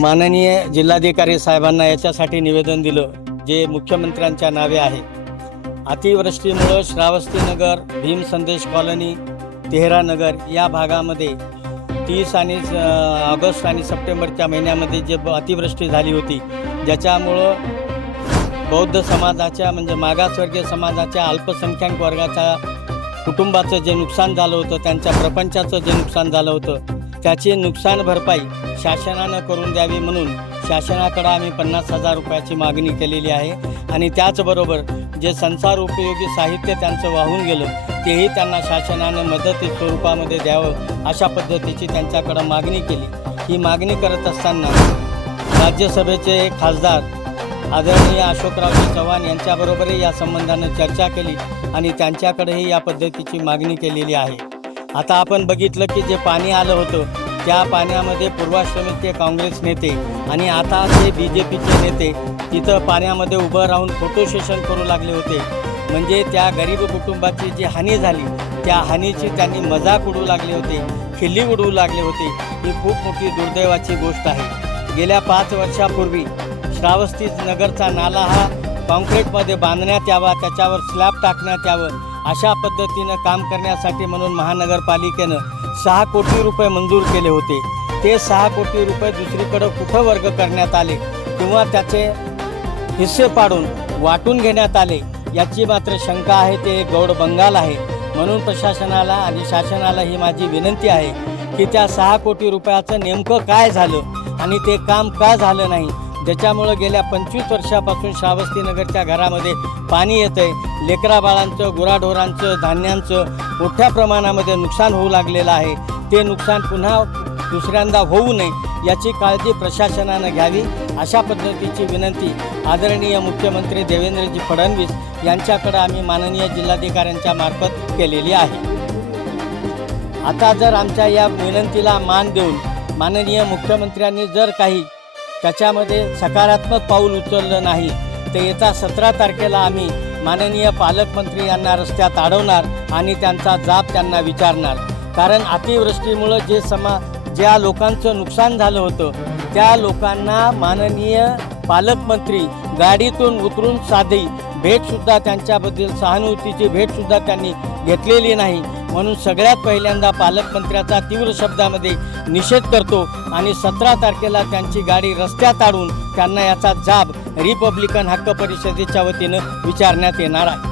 माननीय जिल्हाधिकारी साहेबांना याच्यासाठी निवेदन दिलं जे मुख्यमंत्र्यांच्या नावे आहे. अतिवृष्टीमुळं श्रावस्तीनगर भीम संदेश कॉलनी तेहरानगर या भागामध्ये तीस आणि स- ऑगस्ट आणि सप्टेंबरच्या महिन्यामध्ये जे ब- अतिवृष्टी झाली होती ज्याच्यामुळं बौद्ध समाजाच्या म्हणजे मागासवर्गीय समाजाच्या अल्पसंख्याक वर्गाच्या कुटुंबाचं जे नुकसान झालं होतं त्यांच्या प्रपंचाचं जे नुकसान झालं होतं त्याची नुकसान भरपाई शासनानं करून द्यावी म्हणून शासनाकडं आम्ही पन्नास हजार रुपयाची मागणी केलेली आहे. आणि त्याचबरोबर जे संसार उपयोगी साहित्य त्यांचं वाहून गेलं तेही त्यांना शासनानं मदत स्वरूपामध्ये द्यावं अशा पद्धतीची त्यांच्याकडं मागणी केली. ही मागणी करत असताना राज्यसभेचे खासदार आदरणीय अशोकरावजी चव्हाण यांच्याबरोबरही या संबंधानं चर्चा केली आणि त्यांच्याकडेही या पद्धतीची मागणी केलेली आहे. आता आपण बघितलं की जे पाणी आलं होतं त्या पाण्यामध्ये पूर्वाश्रमीचे काँग्रेस नेते आणि आता ते बी जे पीचे नेते तिथं पाण्यामध्ये उभं राहून फोटो सेशन करू लागले होते. म्हणजे त्या गरीब कुटुंबाची जी हानी झाली त्या हानीची त्यांनी मजाक उडू लागले होते खिल्ली उडवू लागले होते. ही खूप मोठी दुर्दैवाची गोष्ट आहे. गेल्या पाच वर्षापूर्वी श्रावस्ती नगरचा नाला हा कॉन्क्रीटमध्ये बांधण्यात यावा त्याच्यावर स्लॅब टाकण्यात यावं अशा पद्धतीनं काम करण्यासाठी म्हणून महानगरपालिकेनं सहा कोटी रुपये मंजूर केले होते. ते सहा कोटी रुपये दुसरीकडं कुठं वर्ग करण्यात आले किंवा त्याचे हिस्से पाडून वाटून घेण्यात आले याची मात्र शंका आहे ते एक गौड बंगाल आहे. म्हणून प्रशासनाला आणि शासनाला ही माझी विनंती आहे की त्या सहा कोटी रुपयाचं नेमकं काय झालं आणि ते काम का झालं नाही? ज्याच्यामुळं गेल्या पंचवीस वर्षापासून श्रावस्तीनगरच्या घरामध्ये पाणी येतं आहे लेकरा बाळांचं गुराढोरांचं धान्यांचं मोठ्या प्रमाणामध्ये नुकसान होऊ लागलेलं आहे. ते नुकसान पुन्हा दुसऱ्यांदा होऊ नये याची काळजी प्रशासनानं घ्यावी. अशा पद्धतीची विनंती आदरणीय मुख्यमंत्री देवेंद्रजी फडणवीस यांच्याकडं आम्ही माननीय जिल्हाधिकाऱ्यांच्या मार्फत केलेली आहे. आता जर आमच्या या विनंतीला मान देऊन माननीय मुख्यमंत्र्यांनी जर काही त्याच्यामध्ये सकारात्मक पाऊल उचललं नाही. तर येत्या सतरा तारखेला आम्ही माननीय पालकमंत्री यांना रस्त्यात अडवणार आणि त्यांचा जाब त्यांना विचारणार. कारण अतिवृष्टीमुळं जे समा ज्या लोकांचं नुकसान झालं होतं त्या लोकांना माननीय पालकमंत्री गाडीतून उतरून साधी भेटसुद्धा त्यांच्याबद्दल सहानुभूतीची भेटसुद्धा त्यांनी घेतलेली नाही. म्हणून सगळ्यात पहिल्यांदा पालकमंत्र्याचा तीव्र शब्दामध्ये निषेध करतो आणि सतरा तारखेला त्यांची गाडी रस्त्यात आणून त्यांना याचा जाब रिपब्लिकन हक्क परिषदेच्या वतीनं विचारण्यात येणार आहे.